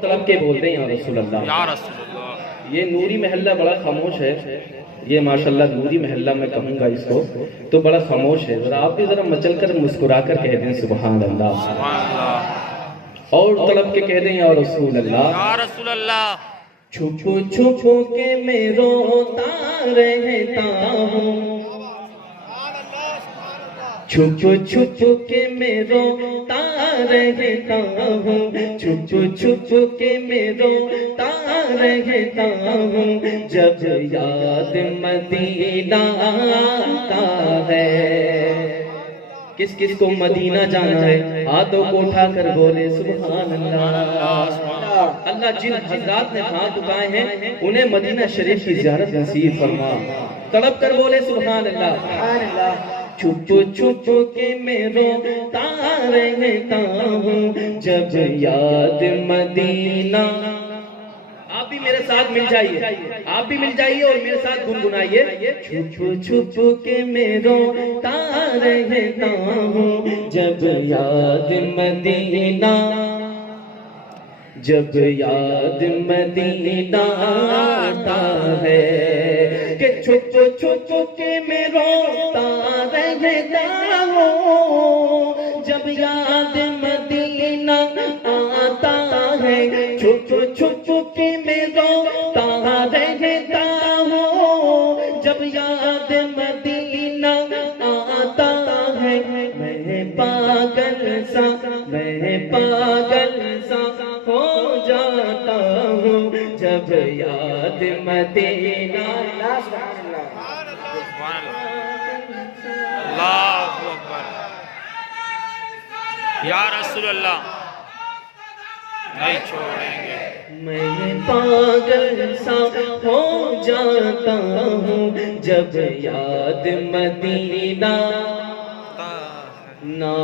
طلب کے بولتے ہیں یا رسول اللہ، یا رسول اللہ۔ یہ نوری محلہ بڑا خاموش ہے، یہ ماشاءاللہ نوری محلہ میں کہوں گا اس کو تو بڑا خاموش ہے، ذرا آپ بھی ذرا مچل کر مسکرا کر کہہ دیں سبحان اللہ، سبحان اللہ۔ اور طلب کے کہہ دیں یا رسول اللہ۔ یا رسول اللہ۔ چھپ چھپ کے میں روتا رہتا ہوں، چھپ چھپ کے میں روتا رہتا ہوں، چھپ چھپ کے میں روتا رہتا ہوں، جب یاد مدینہ آتا ہے۔ کس کس کو مدینہ جانا ہے ہاتھوں کو اٹھا کر بولے سبحان اللہ۔ اللہ جن حضرات نے ہاتھ اٹھائے ہیں انہیں مدینہ شریف کی زیارت نصیب فرما، طلب کر بولے سبحان اللہ۔ چھپ چھپ کے میں روتا رہتا ہوں، جب یاد مدینہ۔ آپ بھی میرے ساتھ مل جائیے، آپ بھی مل جائیے اور میرے ساتھ گنگنائیے۔ چھپ چھپ کے میں روتا رہتا ہوں، جب یاد مدینہ، جب یاد مدینہ آتا ہے، کہ چھپ چھپ کے میں روتا رہتا ہوں، جب یاد مدینہ آتا ہے، چھپ چھپ کے میں روتا رہتا ہوں، جب یاد مدینہ آتا ہے، میں پاگل سا، میں پاگل سا ہو جاتا ہوں، جب یاد مدینہ۔ اللہ اکبر۔ یا رسول اللہ نہیں چھوڑیں گے۔ میں پاگل سا ہو جاتا ہوں، جب یاد مدینہ، نہ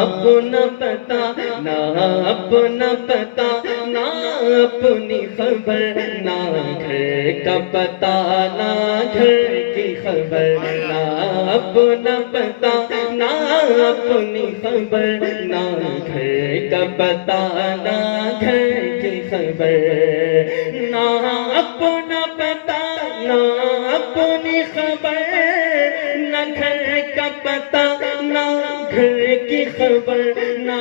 اپنا پتا، نہ اپنا پتا، نہ اپنی خبر، نہ گھر کا پتا، نہ گھر کی خبر، نہ اپنا پتا، نہ اپنی خبر، نہ گھر کا پتا، نہ گھر کی خبر، نہ اپنا پتا، نہ اپنی خبر، نہ گھر کا پتا، نہ گھر کی خبر، نہ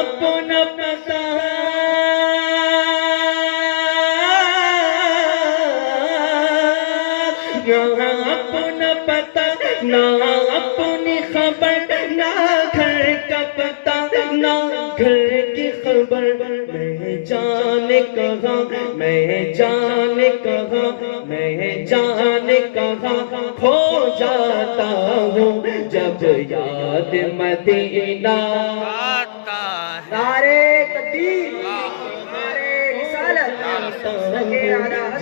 اپنا پتا، نہ اپنا پتا، نہ اپنی خبر، نہ گھر کا پتا، نہ گھر کی خبر، میں جانے کہاں، میں جانے کہاں، میں جانے کہاں کھو جاتا ہوں، جب یاد مدینہ آتا ہے۔ نعرے تکبیر، نعرے رسالت،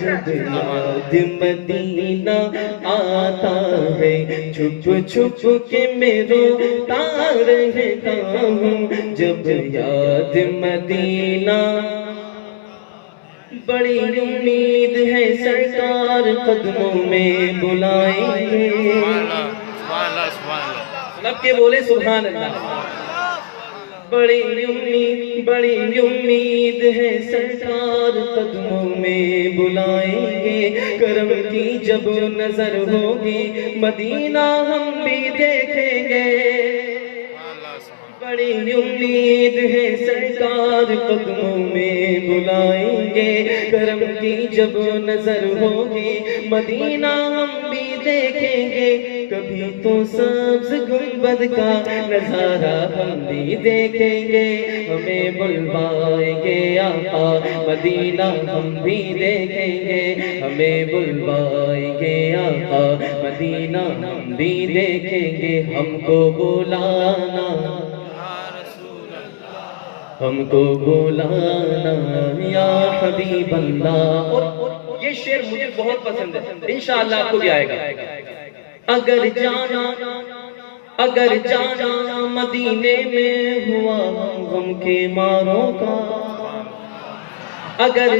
جب یاد مدینہ آتا ہے، چھپ چھپ کے میں روتا رہتا ہوں، جب یاد مدینہ۔ بڑی امید ہے سرکار قدموں میں بلائیں گے، سبحان اللہ سبحان اللہ۔ طلب کے بولے سبحان اللہ۔ بڑی امید، بڑی امید ہے سرکار قدموں میں بلائیں گے، کرم کی جب نظر ہوگی مدینہ ہم بھی دیکھیں گے، بڑی امید ہے سرکار قدموں میں بلائیں گے، کرم کی جب نظر ہوگی مدینہ ہم بھی دیکھیں گے، کبھی تو سبز گنبد کا نظارہ ہم بھی دیکھیں گے، ہمیں بلوائیں گے آقا مدینہ ہم بھی دیکھیں گے، ہمیں بلوائیں گے آقا مدینہ ہم بھی دیکھیں گے، ہم کو بلانا، ہم کو بلانا یا حبیب اللہ۔ اور یہ شعر مجھے بہت پسند ہے، انشاءاللہ آپ کو بھی آئے گا۔ اگر جانا، اگر جانا مدینے میں ہوا غم کے ماروں کا، اگر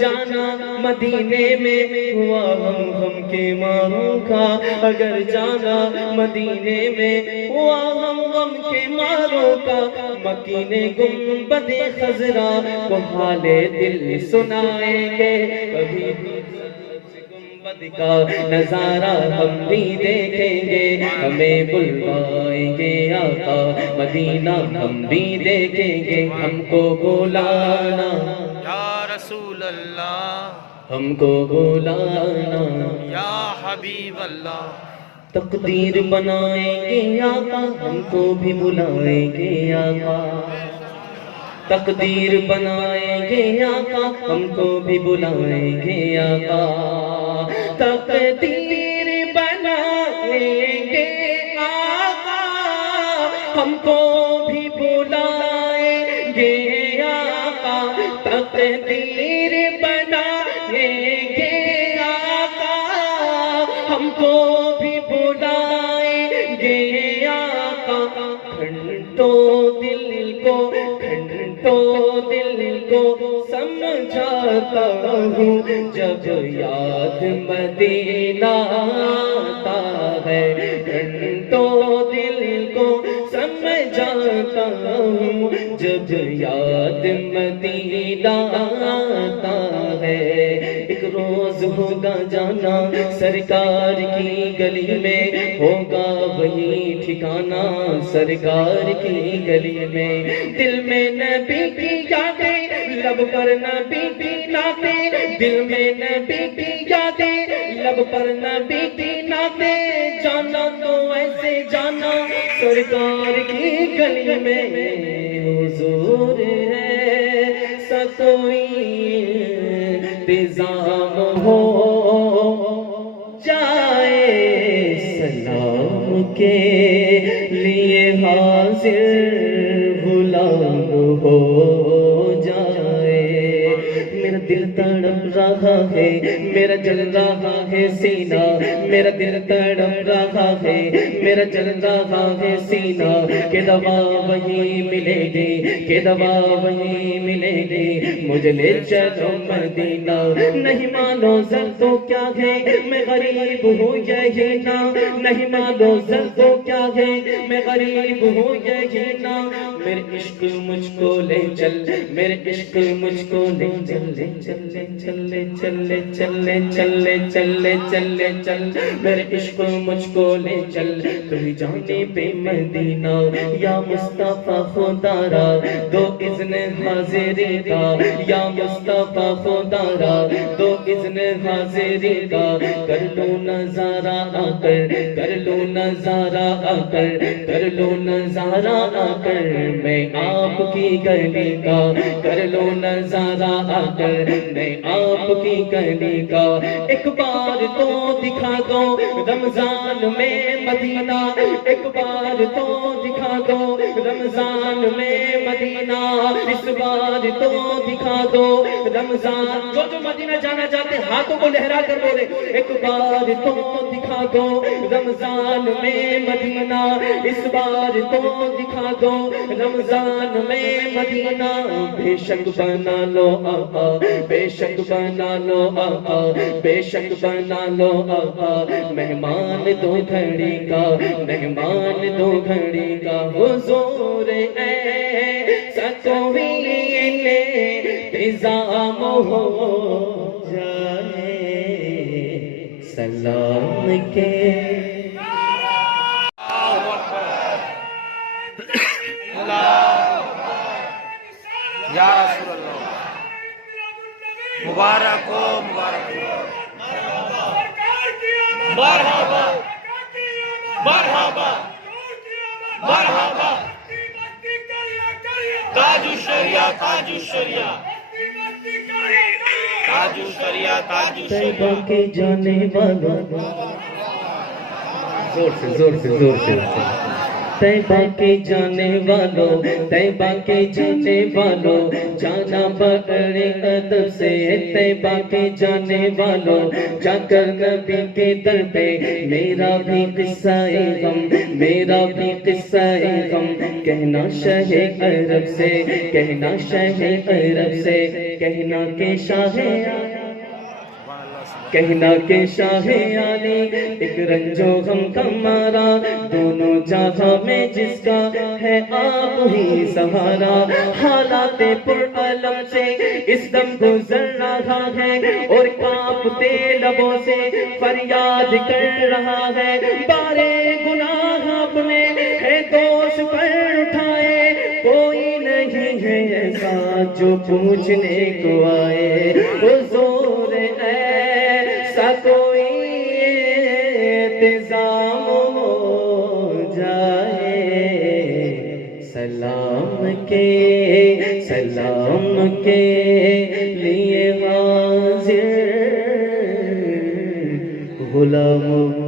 جانا مدینے میں ہوا ہم کے ماروں کا، اگر جانا مدینے میں ہوا ہم کے ماروں کا، مکین گنبد خضرا کو حال دل سنائیں گے، کبھی گنبد کا نظارہ ہم بھی دیکھیں گے، ہمیں بلوائیں گے آقا مدینہ ہم بھی دیکھیں گے، ہم کو بلانا یا رسول اللہ، ہم کو بلانا، یا حبیب اللہ، تقدیر بنائیں گے آقا ہم کو بھی بلائیں گے آقا، تقدیر بنائیں گے آقا ہم کو بھی بلائیں گے آقا، تقدیر بنائیں گے آقا ہم کو بھی بلائیں گے آقا، تقدیر بنائیں گے آقا ہم کو بھی بلائیں گے آقا، گھنٹوں دل کو سمجھاتا ہوں جب یاد مدینہ آتا ہے، گھنٹوں دل کو سمجھاتا ہوں جب یاد مدینہ آتا ہے، ایک روز ہوگا جانا سرکار کی گلی میں، ہوگا وہی ٹھکانہ سرکار کی گلی میں، دل میں نبی کی یادیں لب پر نبی کی نعتیں، دل میں نبی کی یادیں لب پر نبی کی نعتیں، جانا تو ایسے جانا سرکار کی گلی میں حضور ہے، سا کوئی انتظام ہو جائے، سلام کے لیے حاضر غلام ہو جائے، میرا دل تڑپ رہا ہے، میرا جل رہا ہے سینہ، میرا دل تڑپ رہا ہے، میرا جل رہا ہے سینہ، کہ دوا وہی ملے گی، کہ دوا وہی ملے گی، مجھے لے چلو مدینہ، نہیں مانو زر تو کیا ہے میں غریب ہوں یہی نا، نہیں مانو زر تو کیا ہے میں غریب ہوں یہی نا، میرے عشق مجھ کو لے چل، میرے عشق مجھ کو لے چل، چل میرے عشق مجھ کو لے چل، تو ہی جانے پہ مدینہ، یا مصطفیٰ خدا را دو اذن حاضری کا، یا مصطفیٰ خدا را دو اذن حاضری کا، کر لو نظارہ آ کر، کر لو نظارہ آ کر، کر لو نظارہ آ کر، میں آپ کی گلی کا، کر لو نظارہ آ کر، میں آپ کی گلی کا، ایک بار تو دکھا دو رمضان میں مدینہ، ایک بار تو دکھا دو رمضان میں مدینہ، اس بار تو دکھا دو رمضان، جو مدینہ جانا چاہتے ہاتھوں کو لہرا کر بولے، ایک بار تو دکھا دو رمضان میں مدینہ، اس بار تو دکھا دو رمضان میں مدینہ، بے شک بنا لو آقا، بے شک بنا لو آقا، بے شک بنا لو آقا، مہمان دو گھڑی کا، مہمان دو گھڑی کا، حضور ایسا کوئی انتظام ہو جائے، سلام کے یا رسول اللہ، مبارک ہو، مبارک ہو، مرحبا مرحبا مرحبا، تاج الشریعہ، تاج الشریعہ، تاج الشریعہ، تاج طیبہ الشریعہ، کے جانے والوں، زور سے طیبہ کے جانے والوں، طیبہ کے جانے والوں، جانا بڑے ادب سے، طیبہ کے جانے والوں، جا کر نبی کے در پہ میرا بھی قصہ غم، میرا بھی قصہ غم کہنا شاہ عرب سے، کہنا شاہ عرب سے، کہنا کہ شاہ، کہنا کہ شاہ علی ایک رنج و غم کا مارا، دونوں جہاں میں جس کا ہے آپ ہی سہارا، حالات پرعلم سے اس دم گزر رہا ہے اور کانپتے لبوں سے فریاد کر رہا ہے، بارے گناہ اپنے ہے دوست پر اٹھائے، کوئی نہیں ہے ایسا جو پوچھنے کو آئے، حضور کوئی انتظام ہو جائے، سلام کے لیے حاضر غلام